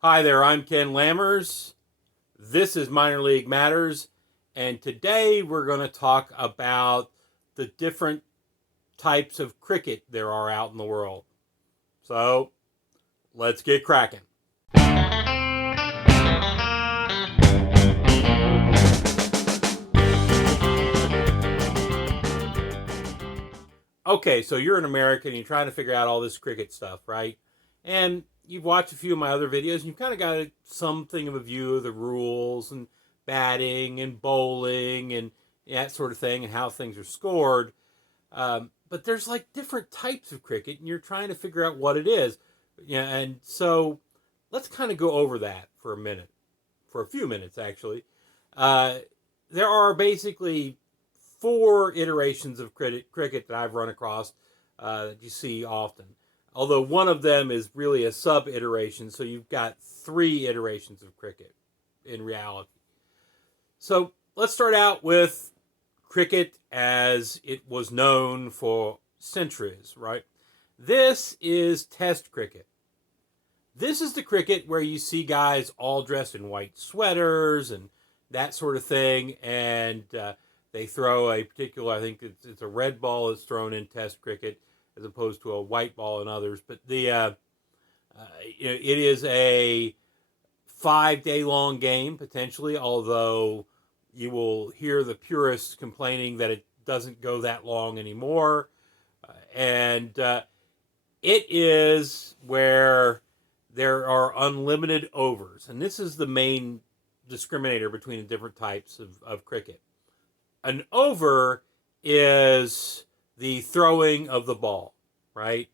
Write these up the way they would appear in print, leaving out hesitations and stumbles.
Hi there, I'm Ken Lammers. This is Minor League Matters, and today we're going to talk about the different types of cricket there are out in the world. So, let's get cracking. Okay, so you're an American and you're trying to figure out all this cricket stuff, right? And you've watched a few of my other videos and you've kind of got something of a view of the rules and batting and bowling and that sort of thing and how things are scored. But there's like different types of cricket, and you're trying to figure out what it is. Yeah, and so let's kind of go over that for a minute, for a few minutes actually. Uh, there are basically four iterations of cricket that I've run across that you see often. Although one of them is really a sub iteration, so you've got three iterations of cricket in reality. So let's start out with cricket as it was known for centuries, right? This is test cricket. This is the cricket where you see guys all dressed in white sweaters and that sort of thing, and they throw a particular, I think it's a red ball that's thrown in test cricket as opposed to a white ball in others. But it is a 5 day long game potentially, although you will hear the purists complaining that it doesn't go that long anymore. And it is where there are unlimited overs. And this is the main discriminator between the different types of cricket. An over is the throwing of the ball, right?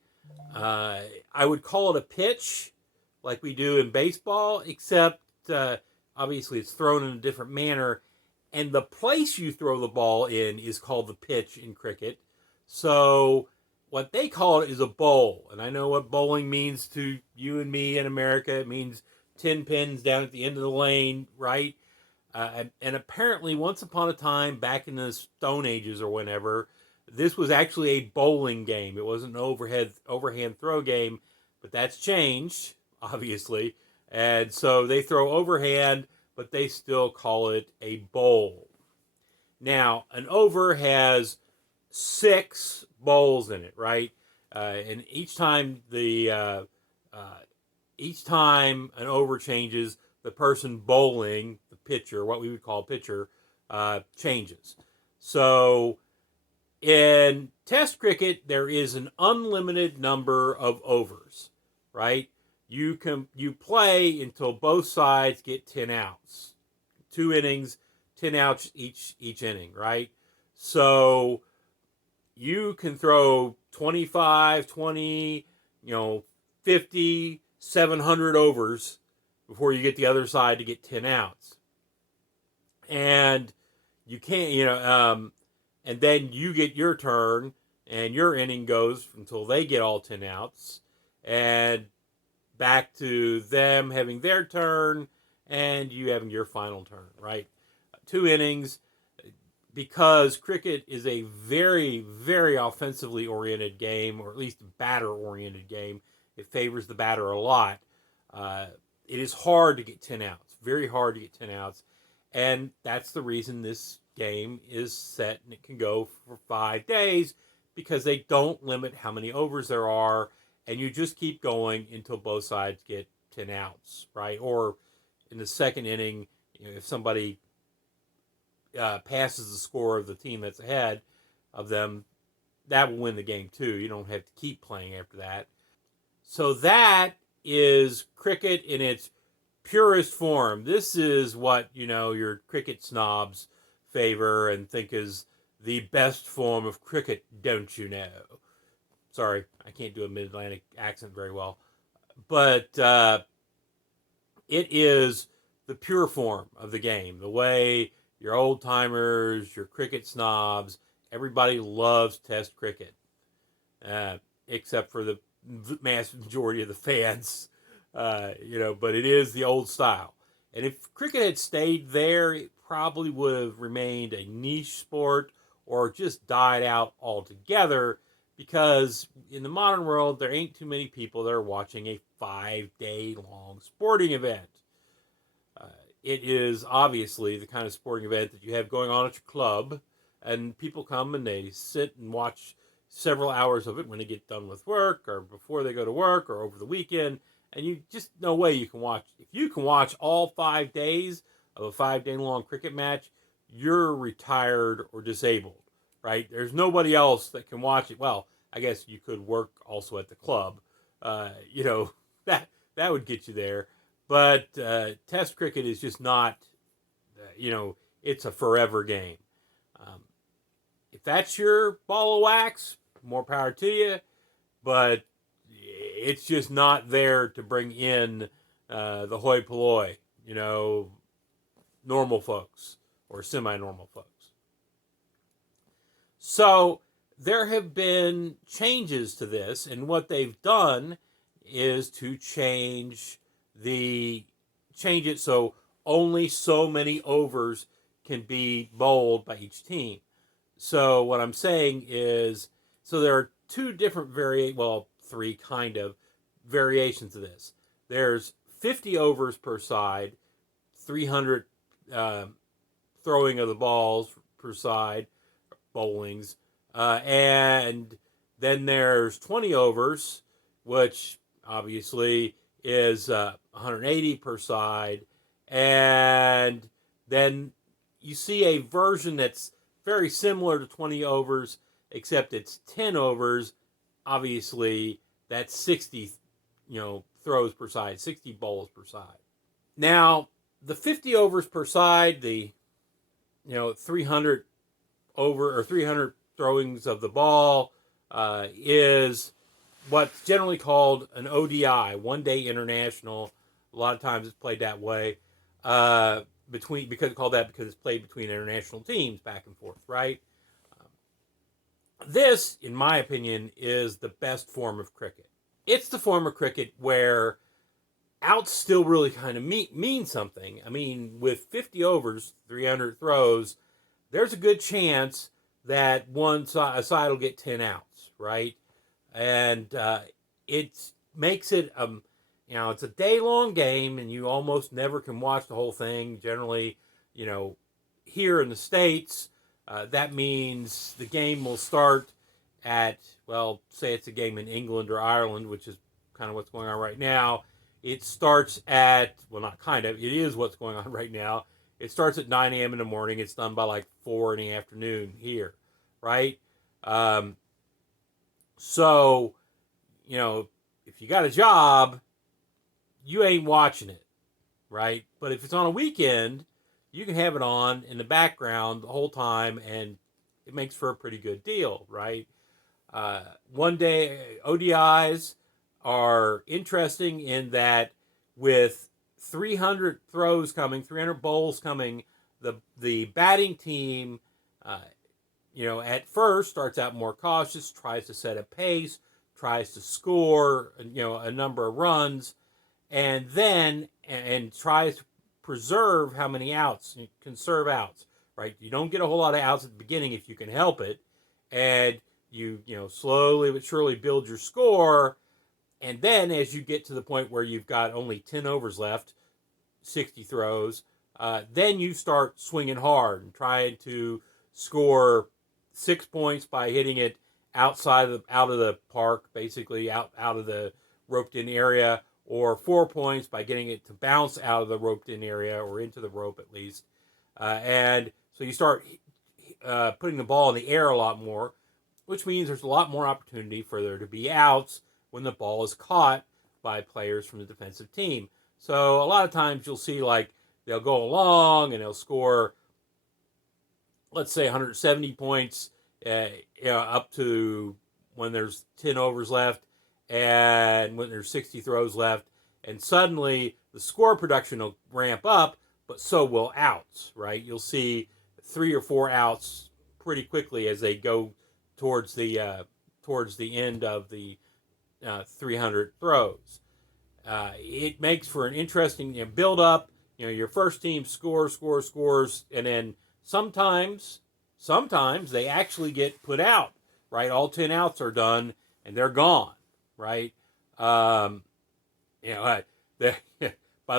I would call it a pitch, like we do in baseball, except obviously it's thrown in a different manner. And the place you throw the ball in is called the pitch in cricket. So what they call it is a bowl. And I know what bowling means to you and me in America. It means 10 pins down at the end of the lane, right? And apparently, once upon a time, back in the Stone Ages or whenever, this was actually a bowling game. It wasn't an overhand throw game, but that's changed, obviously. And so they throw overhand, but they still call it a bowl. Now, an over has six bowls in it, right? And each time an over changes, the person bowling, the pitcher, what we would call pitcher, changes. So in test cricket, there is an unlimited number of overs, right? You play until both sides get 10 outs, 2 innings, 10 outs each inning, right? So you can throw 25, 20, 50, 700 overs before you get the other side to get 10 outs. And you can't, and then you get your turn and your inning goes until they get all 10 outs and back to them having their turn and you having your final turn, right? 2 innings, because cricket is a very, very offensively oriented game, or at least batter oriented game. It favors the batter a lot. Uh, it is hard to get 10 outs, very hard to get 10 outs. And that's the reason this game is set and it can go for 5 days because they don't limit how many overs there are. And you just keep going until both sides get 10 outs, right? Or in the second inning, if somebody passes the score of the team that's ahead of them, that will win the game too. You don't have to keep playing after that. So that is cricket in its purest form. This is what, your cricket snobs favor and think is the best form of cricket, don't you know? Sorry, I can't do a mid Atlantic accent very well. But it is the pure form of the game, the way your old timers, your cricket snobs, everybody loves test cricket, uh, except for the mass majority of the fans. But it is the old style. And if cricket had stayed there, it probably would have remained a niche sport or just died out altogether because in the modern world, there ain't too many people that are watching a 5-day long sporting event. Uh, it is obviously the kind of sporting event that you have going on at your club, and people come and they sit and watch several hours of it when they get done with work or before they go to work or over the weekend. And you just no way you can watch. If you can watch all 5 days of a 5-day long cricket match, you're retired or disabled, right? There's nobody else that can watch it. Well, I guess you could work also at the club. You know, that would get you there. But Test cricket is just not, it's a forever game. Um, if that's your ball of wax, more power to you. But it's just not there to bring in the hoi polloi, normal folks or semi-normal folks. So there have been changes to this, and what they've done is to change it so only so many overs can be bowled by each team. So what I'm saying is, so there are two different three kind of variations of this. There's 50 overs per side, 300 throwing of the balls per side, bowlings, and then there's 20 overs, which obviously is 180 per side, and then you see a version that's very similar to 20 overs, except it's 10 overs. Obviously, that's 60, throws per side, 60 bowls per side. Now, the 50 overs per side, the 300 over or 300 throwings of the ball is what's generally called an ODI, one day international. A lot of times it's played that way because it's played between international teams back and forth, right? This, in my opinion, is the best form of cricket. It's the form of cricket where outs still really kind of mean something. I mean, with 50 overs, 300 throws, there's a good chance that a side will get 10 outs, right? And it makes it, it's a day-long game, and you almost never can watch the whole thing. Generally, here in the States, that means the game will start at, say it's a game in England or Ireland, which is kind of what's going on right now. It starts at, it is what's going on right now. It starts at 9 a.m. in the morning. It's done by like 4 in the afternoon here, right? So, if you got a job, you ain't watching it, right? But if it's on a weekend, you can have it on in the background the whole time, and it makes for a pretty good deal, right? One day ODIs are interesting in that with 300 throws coming, 300 bowls coming, the batting team, at first starts out more cautious, tries to set a pace, tries to score, a number of runs, and then tries to preserve how many outs, conserve outs, right? You don't get a whole lot of outs at the beginning if you can help it, and you slowly but surely build your score, and then as you get to the point where you've got only 10 overs left, 60 throws, then you start swinging hard and trying to score 6 points by hitting it out of the park, basically out of the roped in area, or 4 points by getting it to bounce out of the roped in area or into the rope at least. And so you start putting the ball in the air a lot more, which means there's a lot more opportunity for there to be outs when the ball is caught by players from the defensive team. So a lot of times you'll see they'll go along and they'll score, let's say 170 points up to when there's 10 overs left and when there's 60 throws left, and suddenly the score production will ramp up, but so will outs, right? You'll see 3 or 4 outs pretty quickly as they go towards the end of the 300 throws. It makes for an interesting build up. Your first team scores, and then sometimes they actually get put out, right? All 10 outs are done and they're gone, right? Um, by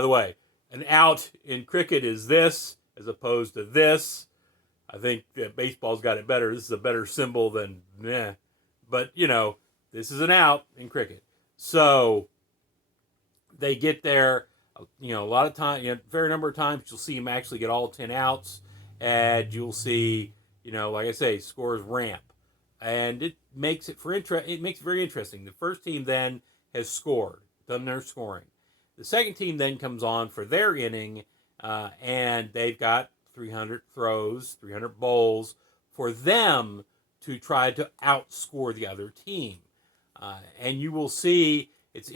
the way, an out in cricket is this as opposed to this. I think that baseball's got it better. This is a better symbol than meh. But, this is an out in cricket. So they get there, a lot of time, fair number of times you'll see them actually get all 10 outs. And you'll see, like I say, scores ramp. And it makes it very interesting. The first team then has scored, done their scoring. The second team then comes on for their inning, and they've got 300 throws, 300 bowls for them to try to outscore the other team. And you will see it's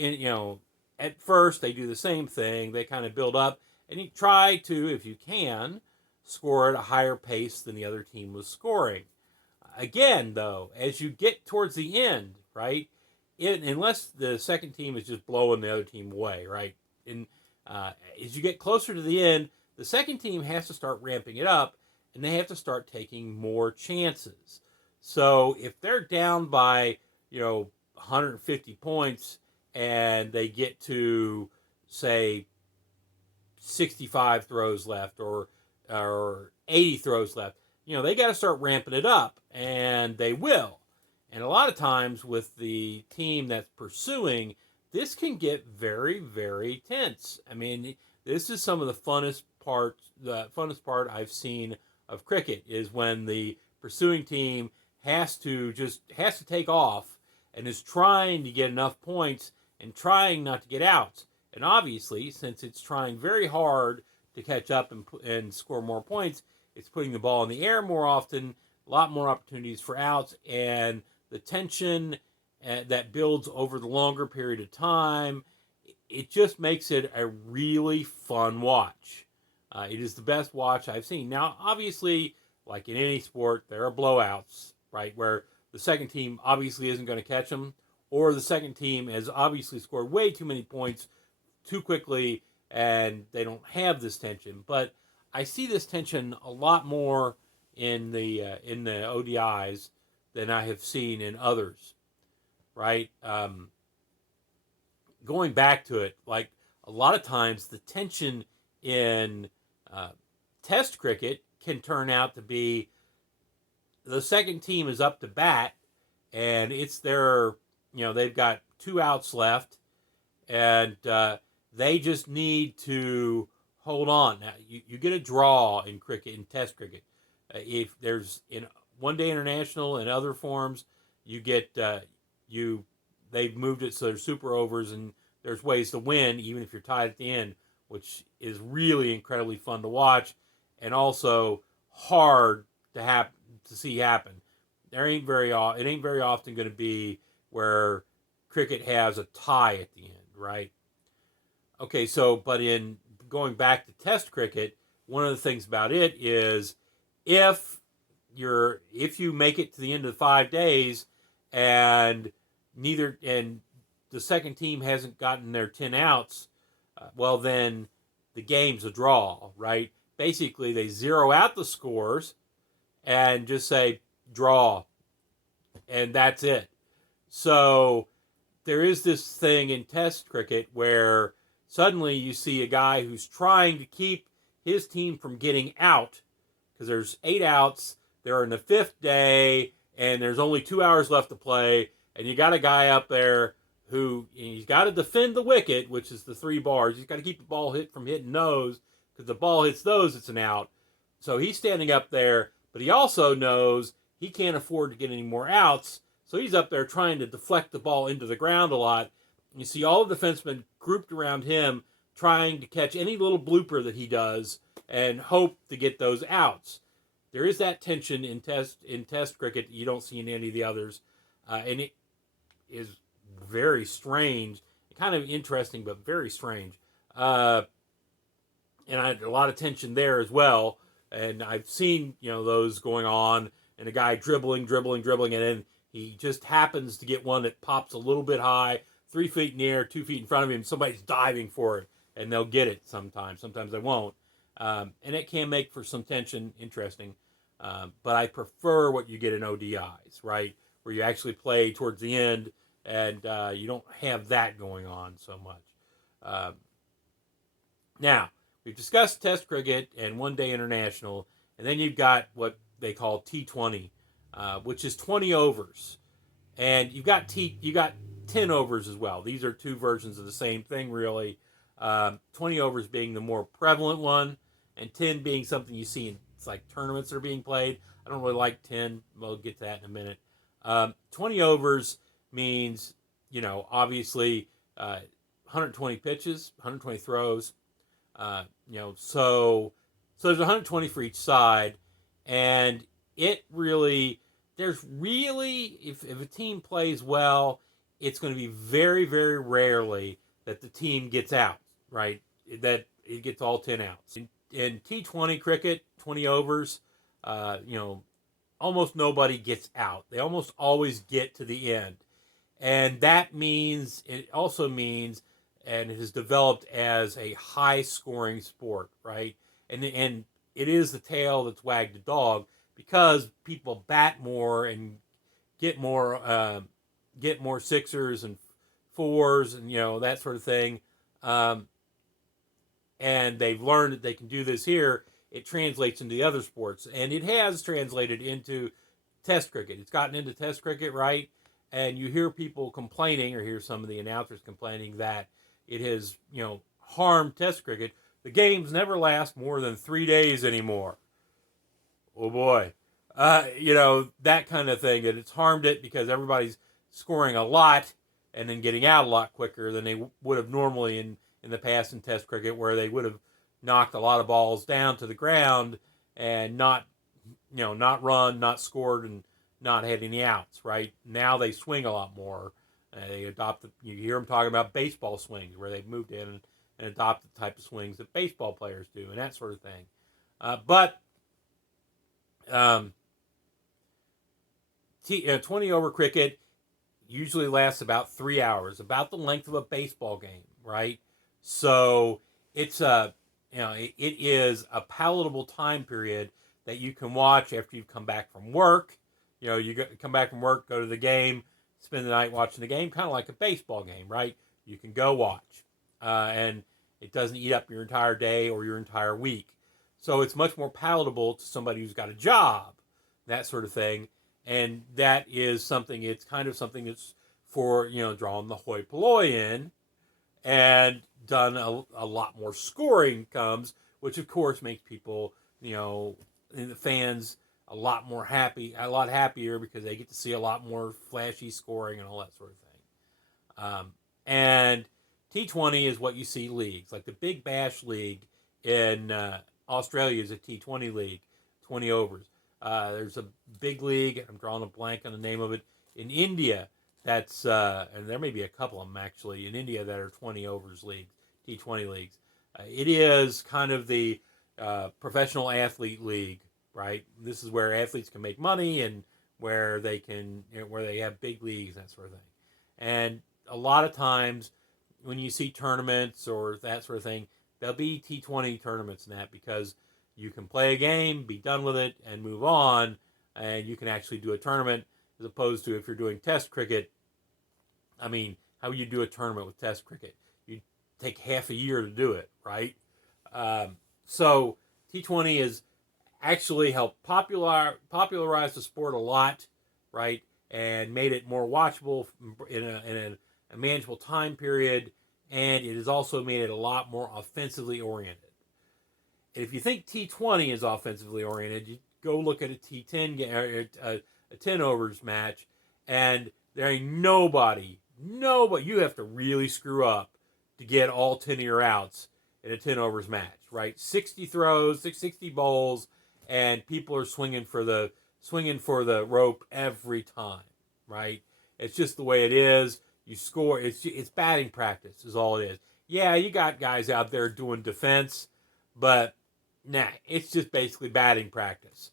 at first they do the same thing. They kind of build up, and you try to, if you can, score at a higher pace than the other team was scoring. Again, though, as you get towards the end, right, unless the second team is just blowing the other team away, right, as you get closer to the end, the second team has to start ramping it up, and they have to start taking more chances. So if they're down by, 150 points and they get to, say, 65 throws left or 80 throws left, they got to start ramping it up, and they will. And a lot of times with the team that's pursuing, this can get very, very tense. I mean, this is some of the funnest part I've seen of cricket is when the pursuing team has to take off and is trying to get enough points and trying not to get out. And obviously, since it's trying very hard to catch up and score more points, it's putting the ball in the air more often, a lot more opportunities for outs, and the tension that builds over the longer period of time, it just makes it a really fun watch. It is the best watch I've seen. Now, obviously, like in any sport, there are blowouts, right, where the second team obviously isn't going to catch them, or the second team has obviously scored way too many points too quickly, and they don't have this tension. But I see this tension a lot more in the ODIs than I have seen in others, right? Going back to it, like a lot of times the tension in Test cricket can turn out to be the second team is up to bat, and it's their, they've got 2 outs left, and they just need to hold on. Now, you get a draw in cricket, in Test cricket. If there's in one day international and other forms, you get they've moved it so there's super overs and there's ways to win even if you're tied at the end, which is really incredibly fun to watch and also hard to see happen. It ain't very often going to be where cricket has a tie at the end, right? Okay, so but in going back to Test cricket, one of the things about it is if you make it to the end of the 5 days and the second team hasn't gotten their 10 outs, well then the game's a draw, right? Basically, they zero out the scores and just say draw, and that's it. So there is this thing in Test cricket where suddenly you see a guy who's trying to keep his team from getting out because there's 8 outs, they're in the 5th day, and there's only 2 hours left to play, and you got a guy up there who he's got to defend the wicket, which is the 3 bars. He's got to keep the ball from hitting those, because the ball hits those, it's an out. So he's standing up there, but he also knows he can't afford to get any more outs, so he's up there trying to deflect the ball into the ground a lot. You see all the defensemen grouped around him trying to catch any little blooper that he does and hope to get those outs. There is that tension in test cricket you don't see in any of the others, and it is very strange, kind of interesting, but very strange. And I had a lot of tension there as well. And I've seen those going on, and a guy dribbling, and then he just happens to get one that pops a little bit high, 3 feet in the air, 2 feet in front of him. Somebody's diving for it, and they'll get it sometimes. Sometimes they won't. And it can make for some tension, interesting. But I prefer what you get in ODIs, right? where you actually play towards the end, and you don't have that going on so much. Now, we've discussed Test cricket and One Day International, and then you've got what they call T20, which is 20 overs, and you got 10 overs as well. These are two versions of the same thing, really. 20 overs being the more prevalent one, and 10 being something you see in it's like tournaments that are being played. I don't really like 10. We'll get to that in a minute. 20 overs means, obviously 120 pitches, 120 throws. So there's 120 for each side, and it really, there's really, if a team plays well, it's going to be very, very rarely that the team gets out, right? That it gets all 10 outs. In T20 cricket, 20 overs, almost nobody gets out. They almost always get to the end. And that means, it also means, and it has developed as a high scoring sport, right? And it is the tail that's wagged the dog because people bat more and get more sixers and fours and that sort of thing. And they've learned that they can do this here. It translates into the other sports, and it has translated into Test cricket. It's gotten into Test cricket, right? And you hear people complaining, or hear some of the announcers complaining that it has, harmed Test cricket. The games never last more than 3 days anymore. Oh boy. That kind of thing, that it's harmed it because everybody's scoring a lot and then getting out a lot quicker than they would have normally in the past in Test cricket, where they would have knocked a lot of balls down to the ground and not run, not scored, and not had any outs, right? Now they swing a lot more. They adopt, you hear them talking about baseball swings, where they've moved in and adopted the type of swings that baseball players do, and that sort of thing. But 20 over cricket usually lasts about 3 hours, about the length of a baseball game, right? So it's it is a palatable time period that you can watch after you've come back from work. Come back from work, go to the game, spend the night watching the game, kind of like a baseball game, right? You can go watch, and it doesn't eat up your entire day or your entire week. So it's much more palatable to somebody who's got a job, that sort of thing. And that is something, it's kind of something that's for, drawing the hoi polloi in, and done a lot more scoring comes, which of course makes people, and the fans a lot happier because they get to see a lot more flashy scoring and all that sort of thing. And T20 is what you see leagues, like the Big Bash League in Australia is a T20 league, 20 overs. There's a big league, I'm drawing a blank on the name of it, in India. That's and there may be a couple of them actually in India that are 20 overs leagues, T20 leagues. It is kind of the professional athlete league, right? This is where athletes can make money and where they can, where they have big leagues, that sort of thing. And a lot of times when you see tournaments or that sort of thing, there'll be T20 tournaments in that, because you can play a game, be done with it, and move on, and you can actually do a tournament, as opposed to if you're doing Test cricket. I mean, how would you do a tournament with Test cricket? You'd take half a year to do it, right? So T20 has actually helped popularize the sport a lot, right? And made it more watchable in a manageable time period, and it has also made it a lot more offensively oriented. And if you think T20 is offensively oriented, you go look at a T10 game, a 10 overs match, and there ain't nobody, you have to really screw up to get all 10 of your outs in a 10 overs match, right? 60 throws, 60 bowls, and people are swinging for the rope every time, right? It's just the way it is. You score. It's batting practice is all it is. Yeah, you got guys out there doing defense, but nah, it's just basically batting practice.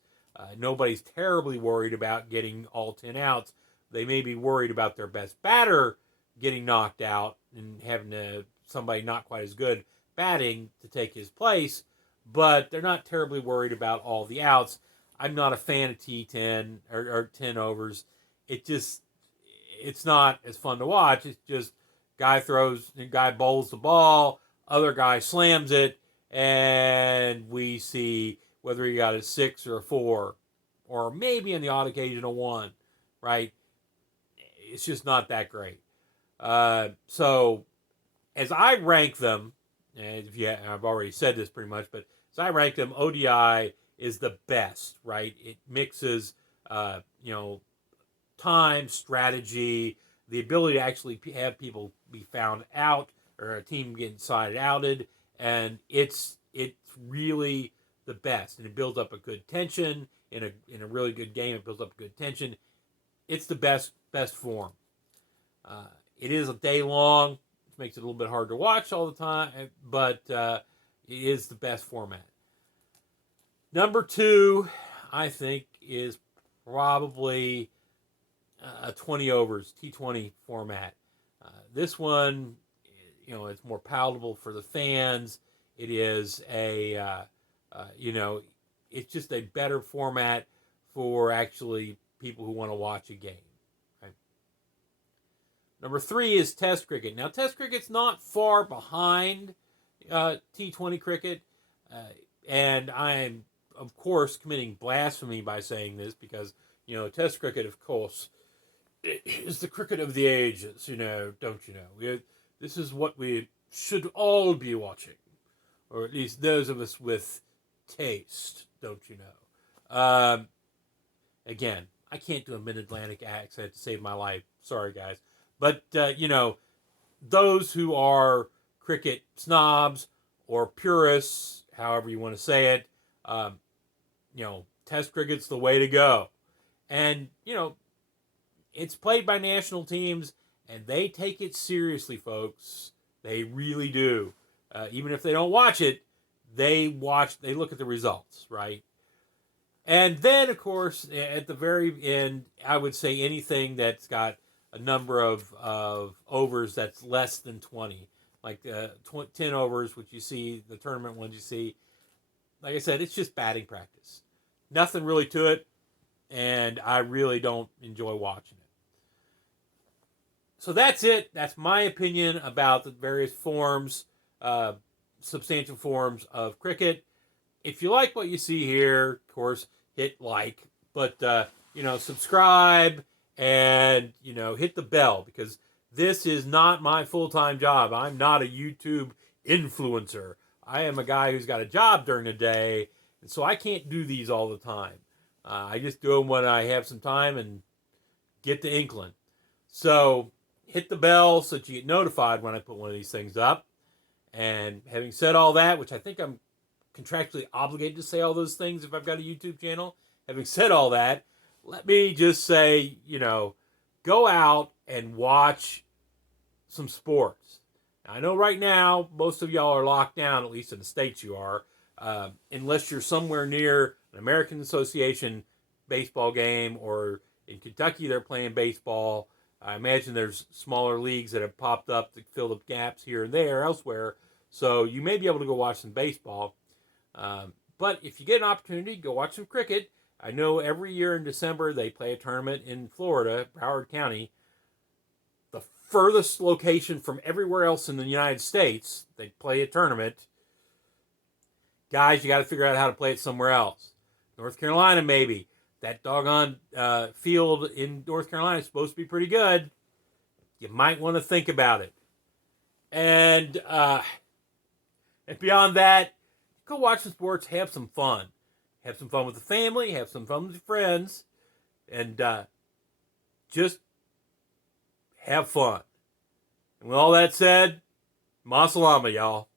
Nobody's terribly worried about getting all 10 outs. They may be worried about their best batter getting knocked out and having somebody not quite as good batting to take his place, but they're not terribly worried about all the outs. I'm not a fan of T10 or 10 overs. it's not as fun to watch. It's just guy bowls the ball, other guy slams it, and we see whether he got a 6 or a 4, or maybe on the odd occasion a 1, right? It's just not that great. So as I rank them, and I've already said this pretty much, but as I rank them, ODI is the best, right? It mixes, time, strategy, the ability to actually have people be found out or a team getting sided outed, and it's really the best, and it builds up a good tension in a really good game. It builds up a good tension. It's the best form. It is a day long, which makes it a little bit hard to watch all the time, but it is the best format. Number 2, I think, is probably a 20 overs T20 format. This one, it's more palatable for the fans. It is it's just a better format for actually people who want to watch a game. Right? Number 3 is Test cricket. Now, Test cricket's not far behind T20 cricket, and I'm, of course, committing blasphemy by saying this because, Test cricket, of course, is the cricket of the ages, don't you know? This is what we should all be watching, or at least those of us with taste, don't you know? Again, I can't do a mid-Atlantic accent to save my life. Sorry, guys. But, those who are cricket snobs or purists, however you want to say it, Test cricket's the way to go. And, it's played by national teams, and they take it seriously, folks. They really do. Even if they don't watch it, they look at the results, right? And then, of course, at the very end, I would say anything that's got a number of overs that's less than 20. Like 10 overs, which you see, the tournament ones you see. Like I said, it's just batting practice. Nothing really to it, and I really don't enjoy watching it. So that's it. That's my opinion about the various forms, substantial forms of cricket. If you like what you see here, of course, hit like. But, subscribe and, hit the bell, because this is not my full-time job. I'm not a YouTube influencer. I am a guy who's got a job during the day, and so I can't do these all the time. I just do them when I have some time and get to England. So hit the bell so that you get notified when I put one of these things up. And having said all that, which I think I'm contractually obligated to say all those things if I've got a YouTube channel, having said all that, let me just say, go out and watch some sports. I know right now most of y'all are locked down, at least in the States you are, unless you're somewhere near an American Association baseball game, or in Kentucky they're playing baseball. I imagine there's smaller leagues that have popped up to fill the gaps here and there elsewhere. So you may be able to go watch some baseball. But if you get an opportunity, go watch some cricket. I know every year in December they play a tournament in Florida, Broward County. The furthest location from everywhere else in the United States, they play a tournament. Guys, you got to figure out how to play it somewhere else. North Carolina, maybe. That doggone field in North Carolina is supposed to be pretty good. You might want to think about it. And beyond that, go watch some sports, have some fun. Have some fun with the family, have some fun with your friends, and just have fun. And with all that said, ma salama, y'all.